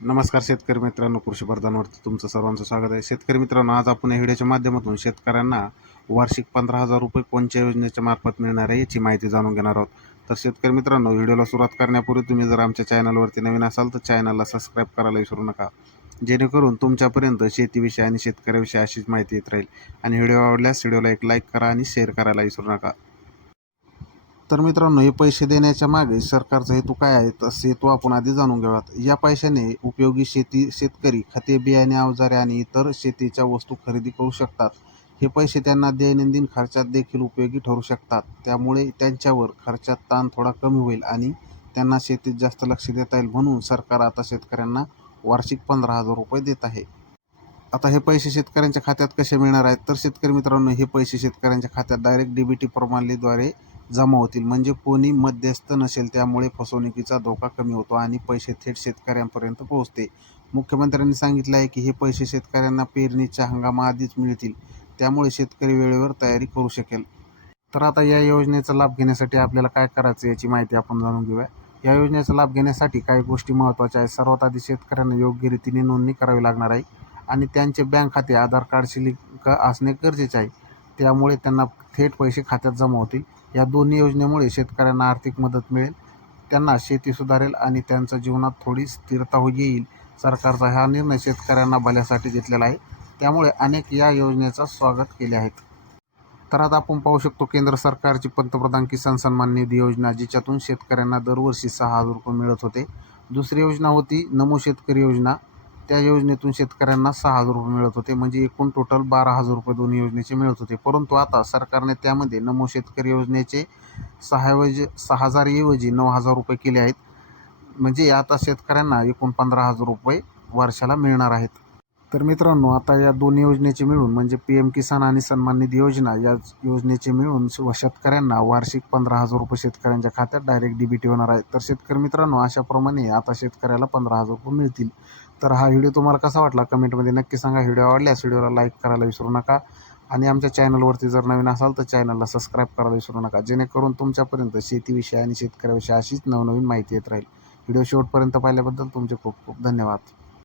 नमस्कार शेतकरी मित्रांनो कृषी प्रधानवरती तुमचं सर्वांचं स्वागत आहे. शेतकरी मित्रांनो आज आपण या व्हिडिओच्या माध्यमातून शेतकऱ्यांना वार्षिक पंधरा हजार रुपये कोणत्या योजनेच्या मार्फत मिळणार आहे याची माहिती जाणून घेणार आहोत. तर शेतकरी मित्रांनो व्हिडिओला सुरुवात करण्यापूर्वी तुम्ही जर आमच्या चॅनलवरती नवीन असाल तर चॅनलला सबस्क्राईब करायला विसरू नका. जेणेकरून तुमच्यापर्यंत शेतीविषयी आणि शेतकऱ्याविषयी अशीच माहिती येत राहील. आणि व्हिडिओ आवडल्यास व्हिडिओला एक लाईक करा आणि शेअर करायला विसरू नका. तर मित्रांनो हे पैसे देण्याच्या मागे सरकारचा हेतू काय आहे? तसे हेतू आपण आधी जाणून घेऊयात. या पैशाने उपयोगी शेती शेतकरी खते बियाणे अवजारे आणि इतर शेतीच्या वस्तू खरेदी करू शकतात. हे पैसे त्यांना दैनंदिन खर्चात देखील उपयोगी ठरू शकतात. त्यामुळे त्यांच्यावर खर्चात ताण थोडा कमी होईल आणि त्यांना शेतीत जास्त लक्ष देता येईल म्हणून सरकार आता शेतकऱ्यांना वार्षिक पंधरा हजार रुपये देत आहे. आता हे पैसे शेतकऱ्यांच्या खात्यात कसे मिळणार आहेत? तर शेतकरी मित्रांनो हे पैसे शेतकऱ्यांच्या खात्यात डायरेक्ट डी बी टी प्रणालीद्वारे जमा होतील. म्हणजे कोणी मध्यस्थ नसेल त्यामुळे फसवणुकीचा धोका कमी होतो आणि पैसे थेट शेतकऱ्यांपर्यंत पोहोचते. मुख्यमंत्र्यांनी सांगितलं आहे की हे पैसे शेतकऱ्यांना पेरणीच्या हंगामाआधीच मिळतील. त्यामुळे शेतकरी वेळेवर तयारी करू शकेल. तर आता या योजनेचा लाभ घेण्यासाठी आपल्याला काय करायचं याची माहिती आपण जाणून घेऊया. या योजनेचा लाभ घेण्यासाठी काही गोष्टी महत्त्वाच्या आहेत. सर्वात आधी शेतकऱ्यांना योग्य रीतीने नोंदणी करावी लागणार आहे आणि त्यांचे बँक खाते आधार कार्डशी लिंक असणे गरजेचे आहे. त्यामुळे त्यांना थेट पैसे खात्यात जमा होतील. या दोन्ही योजनेमुळे शेतकऱ्यांना आर्थिक मदत मिळेल त्यांना शेती सुधारेल आणि त्यांच्या जीवनात थोडी स्थिरता हो येईल. सरकारचा हा निर्णय शेतकऱ्यांना भल्यासाठी घेतलेला आहे. त्यामुळे अनेक या योजनेचा स्वागत केले आहेत. तर आता आपण पाहू शकतो केंद्र सरकारची पंतप्रधान किसान सन्मान निधी योजना जिच्यातून शेतकऱ्यांना दरवर्षी सहा हजार रुपये मिळत होते. दुसरी योजना होती नमो शेतकरी योजना. त्या योजनेतून शेतकऱ्यांना सहा हजार रुपये मिळत होते. म्हणजे एकूण टोटल बारा हजार रुपये दोन्ही योजनेचे मिळत होते. परंतु आता सरकारने त्यामध्ये नमो शेतकरी योजनेचे सहाऐवजी सहा हजारऐवजी नऊ हजार रुपये केले आहेत. म्हणजे आता शेतकऱ्यांना एकूण पंधरा हजार रुपये वर्षाला मिळणार आहेत. तर मित्रांनो आता या दोन्ही योजनेचे मिळून म्हणजे पी एम किसान आणि सन्मान निधी योजना या योजनेचे मिळून श- शेतकऱ्यांना वार्षिक पंधरा हजार रुपये शेतकऱ्यांच्या खात्यात डायरेक्ट डी होणार आहे. तर शेतकरी मित्रांनो अशाप्रमाणे आता शेतकऱ्याला पंधरा हजार रुपये मिळतील. तर हा व्हिडिओ तुम्हाला कसा वाटला कमेंटमध्ये नक्की सांगा. व्हिडिओ आवडल्यास व्हिडिओला लाईक करायला विसरू नका. आणि आमच्या चॅनलवरती जर नवीन असाल तर चॅनलला सबस्क्राईब करायला विसरू नका. जेणेकरून तुमच्यापर्यंत शेतीविषयी आणि शेतकऱ्याविषयी अशीच नवनवीन माहिती येत राहील. व्हिडिओ शेवटपर्यंत पाहिल्याबद्दल तुमचे खूप खूप धन्यवाद.